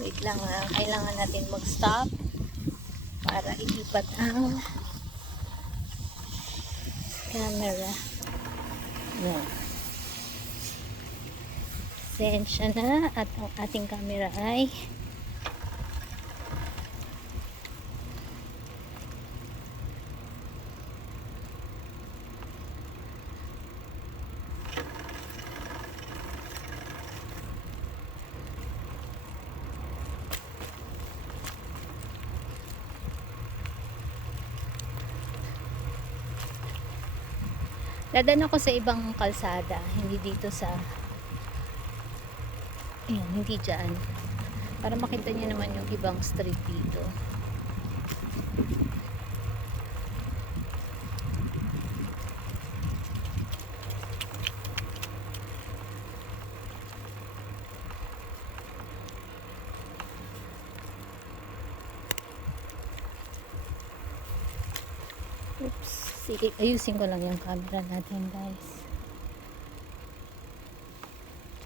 Wait lang, kailangan natin mag-stop para ilipat ang camera. No. Sensya na at ang ating camera ay dadan ako sa ibang kalsada, hindi dito sa hindi dyan, para makita niyo naman yung ibang street dito. Oops, sige, ayusin ko lang yung camera natin, guys.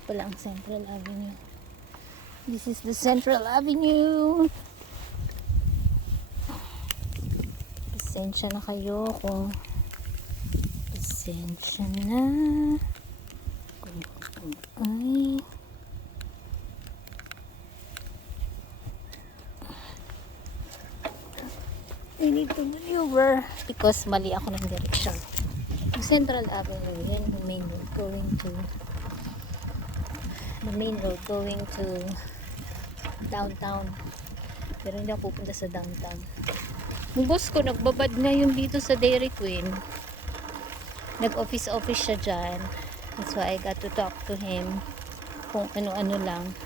Wala ang Central Avenue. This is the Central Avenue. Pasensya na kayo kung pasensya na kung ay I need to maneuver because mali ako ng direction. Yung Central Avenue, yan yung main road going to downtown. Pero hindi ako pupunta sa downtown. Yung boss ko nagbabad ngayon dito sa Dairy Queen. Nag-office siya dyan. That's why I got to talk to him kung ano-ano lang.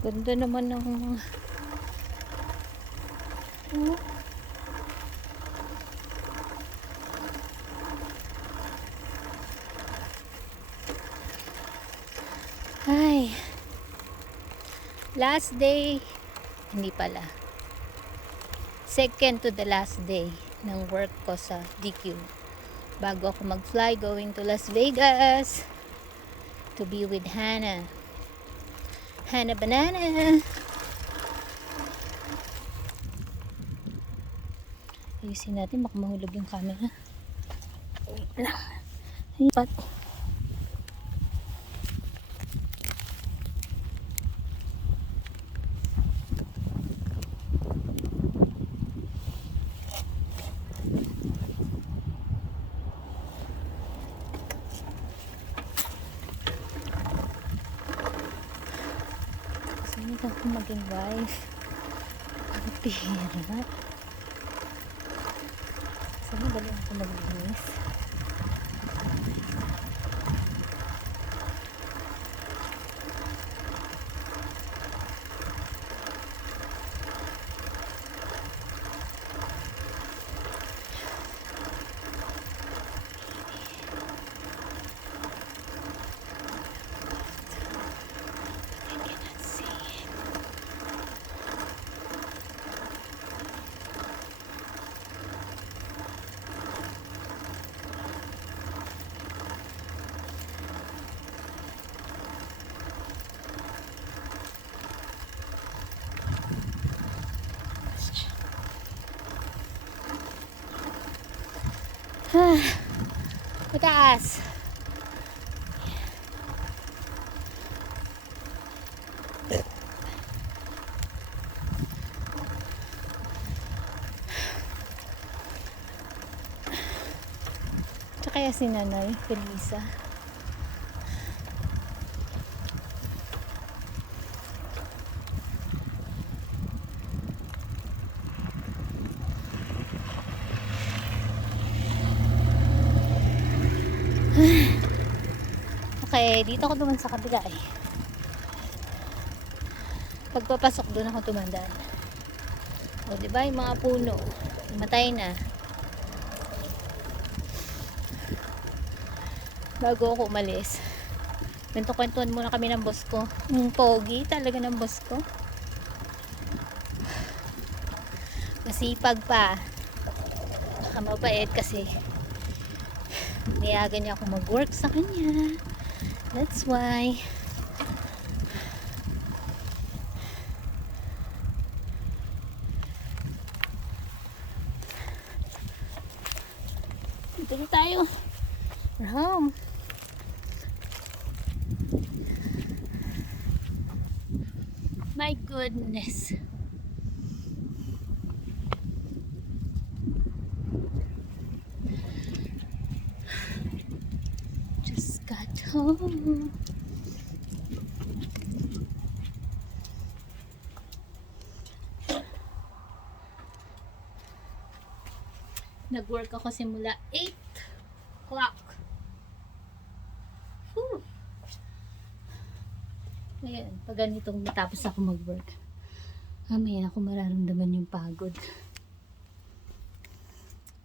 Ganda naman ng ay, last day, hindi pala, second to the last day ng work ko sa DQ bago ako mag-fly going to Las Vegas to be with Hannah Banana. Ayusin natin, baka mahulog yung camera. Wait lang. Lipat. Saan ako maging wife? Ang pira. Saan galing ako maglinis? Mataas. Tsaka kaya si Nanay Felisa. Okay, dito ako duman sa kabila eh. Pagpapasok doon ako tumandaan. O, diba yung mga puno, matay na. Bago ako umalis, kwento-kwentuhan muna kami ng boss ko. Yung pogi talaga ng boss ko. Masipag pa. Baka mabait kasi Niyagan niya ako mag-work sa kanya. That's why. Dito na tayo. We're home. My goodness. Just got home. Nag-work ako simula 8 o'clock. Whew. Ngayon, pag ganitong matapos ako mag-work, mamaya ako mararamdaman yung pagod.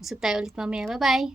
Usap tayo ulit mamaya. Bye-bye!